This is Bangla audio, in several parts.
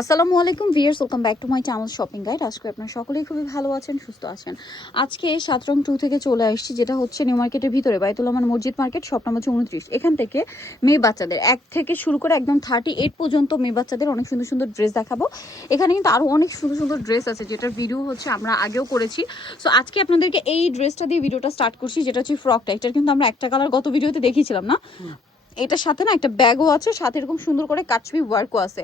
আসসালামু আলাইকুম viewers welcome back to my channel shopping guide. আজকে আপনারা সকলেই খুবই ভালো আছেন, সুস্থ আছেন। আজকে সাতরং টু থেকে চলে আসছি, যেটা হচ্ছে নিউ মার্কেটের ভিতরে বাইতুলামান মসজিদ মার্কেট, শপ নাম্বার হচ্ছে উনত্রিশ এখান থেকে মেয়ে বাচ্চাদের, এক থেকে শুরু করে একদম থার্টি এইট পর্যন্ত মেয়ে বাচ্চাদের অনেক সুন্দর সুন্দর ড্রেস দেখাবো। এখানে কিন্তু আরও অনেক সুন্দর সুন্দর ড্রেস আছে, যেটার ভিডিও হচ্ছে আমরা আগেও করেছি। সো আজকে আপনাদেরকে এই ড্রেসটা দিয়ে ভিডিওটা স্টার্ট করছি, যেটা হচ্ছে ফ্রকটা এটার কিন্তু আমরা একটা কালার গত ভিডিওতে দেখিয়েছিলাম না? এটার সাথে না একটা ব্যাগও আছে, সাথে এরকম সুন্দর করে কাটছবি ওয়ার্কও আছে।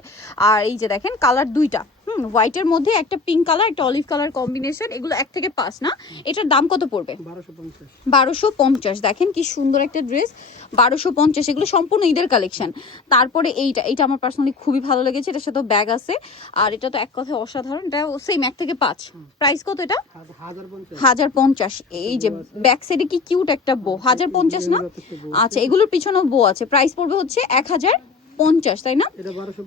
আর এই যে দেখেন কালার দুইটা। হুম হোয়াইটের মধ্যে একটা পিঙ্ক কালার একটা অলিভ কালার কম্বিনেশন এগুলো এক থেকে পাঁচ না? এটার দাম কত পড়বে? বারোশো পঞ্চাশ। দেখেন কি সুন্দর একটা ড্রেস বারোশো পঞ্চাশ এগুলো সম্পূর্ণ ঈদের কালেকশন তারপরে এইটা এইটা আমার পার্সোনালি খুবই ভালো লেগেছে এটার সাথে ব্যাগ আছে। আর এটা তো এক কথায় অসাধারণ এটা সেম এক থেকে পাঁচ। প্রাইস কত এটা? হাজার পঞ্চাশ। এই যে ব্যাক সাইডে কি কিউট একটা বো হাজার পঞ্চাশ না? আচ্ছা এগুলোর পিছনেও বো আছে। প্রাইস পড়বে হচ্ছে এক হাজার পঞ্চাশ তাই না? এটা বারোশো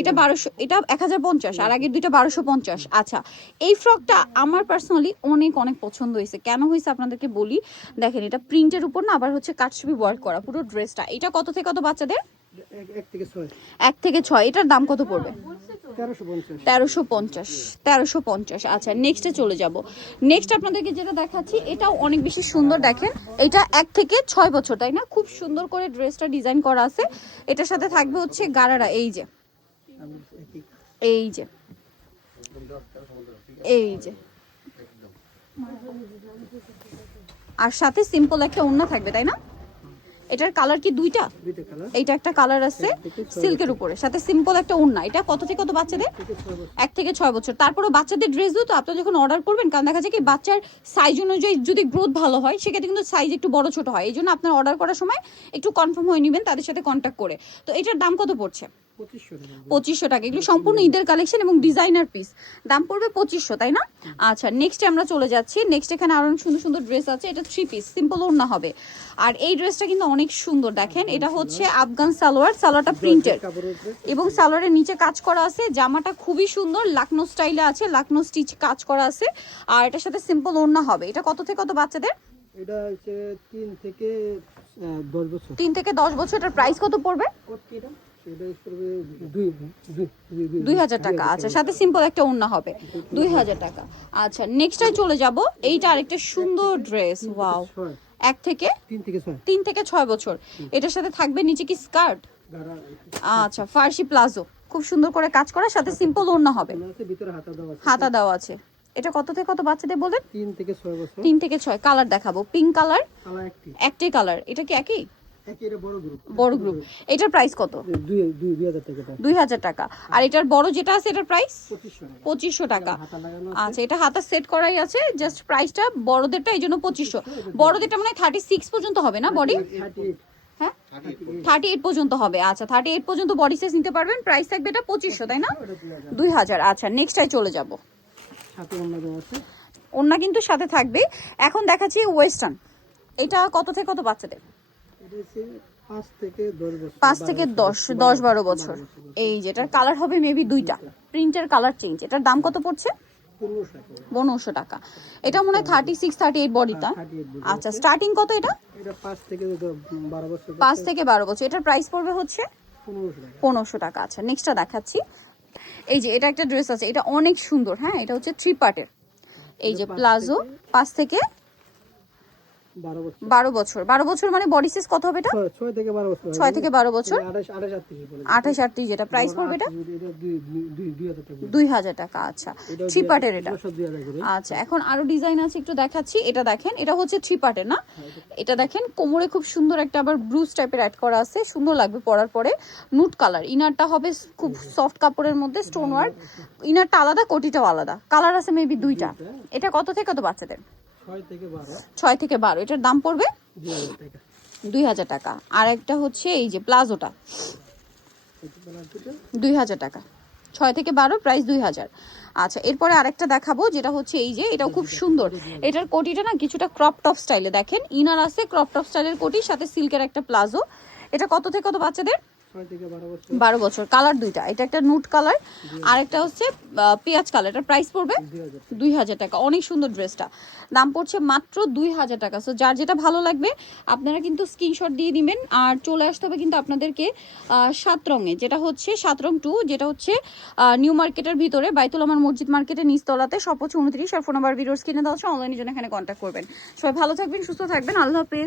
এটা বারোশো এটা এক হাজার পঞ্চাশ আর আগের দুইটা বারোশো পঞ্চাশ। আচ্ছা এই ফ্রকটা আমার পার্সোনালি অনেক অনেক পছন্দ হয়েছে। কেন হয়েছে আপনাদেরকে বলি? দেখেন এটা প্রিন্টের উপর না আবার হচ্ছে কাটছবি ওয়ার্ক করা পুরো ড্রেসটা এটা কত থেকে কত বাচ্চাদের? এক- থেকে ছয়। এটার দাম কত পড়বে? তেরোশো পঞ্চাশ। তেরোশো পঞ্চাশ আচ্ছা নেক্সটে চলে যাব। নেক্সট আপনাদেরকে যেটা দেখাচ্ছি এটাও অনেক বেশি সুন্দর দেখেন। এটা এক থেকে ছয় বছর তাই না? খুব সুন্দর করে ড্রেসটা ডিজাইন করা আছে। এটার সাথে থাকবে হচ্ছে গারারা এই যে। এই যে। এই যে। আর সাথে সিম্পল একটা ওড়না থাকবে তাই না? এটার কালার কি দুইটা? এইটা একটা কালার আছে সিল্কের উপরে। সাথে সিম্পল একটা উন্না এটা কত থেকে কত বাচ্চাদের? এক থেকে ছয় বছর। তারপরে বাচ্চাদের ড্রেস তো আপনারা যখন অর্ডার করবেন কারণ দেখা যায় কি বাচ্চার সাইজ অনুযায়ী যদি গ্রোথ ভালো হয় সেক্ষেত্রে কিন্তু সাইজ একটু বড় ছোট হয়। এই জন্য আপনার অর্ডার করার সময় একটু কনফার্ম হয়ে নেবেন তাদের সাথে কন্ট্যাক্ট করে। তো এটার দাম কত পড়ছে? পঁচিশশো টাকা। এগুলো সম্পূর্ণ ঈদের কালেকশন এবং ডিজাইনার পিস দাম পড়বে পঁচিশশো তাই না? আচ্ছা নেক্সটে আমরা চলে যাচ্ছি। নেক্সট এখানে আরও সুন্দর সুন্দর ড্রেস আছে। এটা থ্রি পিস সিম্পল ওড়না হবে। আর এই ড্রেসটা কিন্তু অনেক সুন্দর দেখেন। এটা হচ্ছে আফগান সালোয়ার সালোয়ারটা প্রিন্টেড এবং সালোয়ারের নিচে কাজ করা আছে জামাটা খুবই সুন্দর লাকনো স্টাইলে আছে লাকনো স্টিচ কাজ করা আছে। আর এটার সাথে সিম্পল ওড়না হবে। এটা কত থেকে কত বাচ্চাদের? এটা হচ্ছে তিন থেকে আহ, দশ বছর। তিন থেকে দশ বছর এটার প্রাইস কত পড়বে? কত দুই হাজার টাকা আচ্ছা সাথে সিম্পল একটা ওড়না হবে দুই হাজার টাকা। আচ্ছা নেক্সটে চলে যাব এইটা আরেকটা সুন্দর ড্রেস ওয়াও এক থেকে তিন থেকে ছয়। বছর। এটার সাথে থাকবে নিচে কি স্কার্ট আচ্ছা ফার্সি প্লাজো খুব সুন্দর করে কাজ করা সাথে সিম্পল ওড়না হবে। হাতা দেওয়া আছে। এটা কত থেকে কত বাচ্চাদের বলেন? তিন থেকে ছয় তিন থেকে ছয় কালার দেখাবো পিঙ্ক কালার একটি। কালার এটা কি একই? বড় গ্রুপ এটার প্রাইস কত? দুই হাজার টাকা। আর এটার বড় যেটা আছে এটার প্রাইস পঁচিশশো টাকা। আচ্ছা এটা হাতা সেট করাই আছে। জাস্ট প্রাইসটা বড়দেরটা এই জন্য পঁচিশশো। বড়দেরটা মানে থার্টি সিক্স পর্যন্ত হবে না বডি হ্যাঁ? থার্টি এইট পর্যন্ত হবে। আচ্ছা থার্টি এইট পর্যন্ত বডি সাইজ নিতে পারবেন। প্রাইস থাকবে এটা পঁচিশশো তাই না? দুই হাজার। আচ্ছা নেক্সটাই চলে যাব। ওন্না কিন্তু সাথে থাকবে। এখন দেখাচ্ছি ওয়েস্টার্ন এটা কত থেকে কত বাচ্চাদের? পাঁচ থেকে দশ দশ বারো বছর। এই যেটার কালার হবে মেবি দুইটা। প্রিন্টের কালার চেঞ্জ এটার দাম কত পড়ছে? পনেরোশো টাকা। এটা মনে হয় থার্টি সিক্স থার্টি এইট বডিটা আচ্ছা স্টার্টিং কত এটা? পাঁচ থেকে বারো বছর এটার প্রাইস পড়বে হচ্ছে? পনেরোশো টাকা। আচ্ছা নেক্সটটা দেখাচ্ছি। এই যে এটা একটা ড্রেস আছে। এটা অনেক সুন্দর হ্যাঁ? এটা হচ্ছে থ্রি পার্টের এই যে প্লাজো পাঁচ থেকে বারো বছর। বারো বছর। মানে বডি সাইজ কত হবে এটা? ছয় থেকে বারো বছর। ছয় থেকে বারো বছর? আঠাশ আটত্রিশ যেটা প্রাইস পড়বে এটা? দুই হাজার টাকা। আচ্ছা। থ্রি পার্টের এটা? আচ্ছা এখন আরও ডিজাইন আছে একটু দেখাচ্ছি। এটা দেখেন এটা হচ্ছে থ্রি পার্টের না? এটা দেখেন কোমরে খুব সুন্দর একটা আবার ব্রুজ টাইপের অ্যাড করা আছে। সুন্দর লাগবে পরার পরে। নুট কালার ইনারটা হবে খুব সফট কাপড়ের মধ্যে স্টোন ওয়ার্ক ইনারটা আলাদা কোটিটাও আলাদা। কালার আছে মেবি দুইটা। এটা কত থেকে কত বাচ্চাদের? ছয় থেকে বারো। এটার দাম পড়বে? দুই হাজার টাকা। আর একটা হচ্ছে এই যে প্লাজোটা। দুই হাজার টাকা। ছয় থেকে বারো প্রাইস দুই হাজার। আচ্ছা এরপরে আরেকটা দেখাবো যেটা হচ্ছে এই যে এটাও খুব সুন্দর। এটার কোটিটা না কিছুটা ক্রপ টপ স্টাইলে দেখেন ইনার আছে ক্রপ টপ স্টাইলের কোটি সাথে সিল্কের একটা প্লাজো। এটা কত থেকে কত বাচ্চাদের? বারো বছর। কালার দুইটা। এটা একটা নুট কালার আর একটা হচ্ছে পেঁয়াজ কালার এটা প্রাইস পড়বে দুই হাজার টাকা। অনেক সুন্দর ড্রেসটা। দাম পড়ছে মাত্র দুই হাজার টাকা। সো যার যেটা ভালো লাগবে আপনারা কিন্তু স্ক্রিনশট দিয়ে দিবেন। আর চলে আসতে হবে কিন্তু আপনাদেরকে সাত রঙে। যেটা হচ্ছে সাত রং টু যেটা হচ্ছে নিউ মার্কেটের ভিতরে বাইতুল আমার মসজিদ মার্কেটের নিচতলাতে। সব হচ্ছে উনত্রিশ। আর ফোন নাম্বার ভিডিওস কিনে দেওয়া হচ্ছে অনলাইনের জন্য এখানে কন্ট্যাক্ট করবেন। সবাই ভালো থাকবেন সুস্থ থাকবেন। আল্লাহ হাফেজ।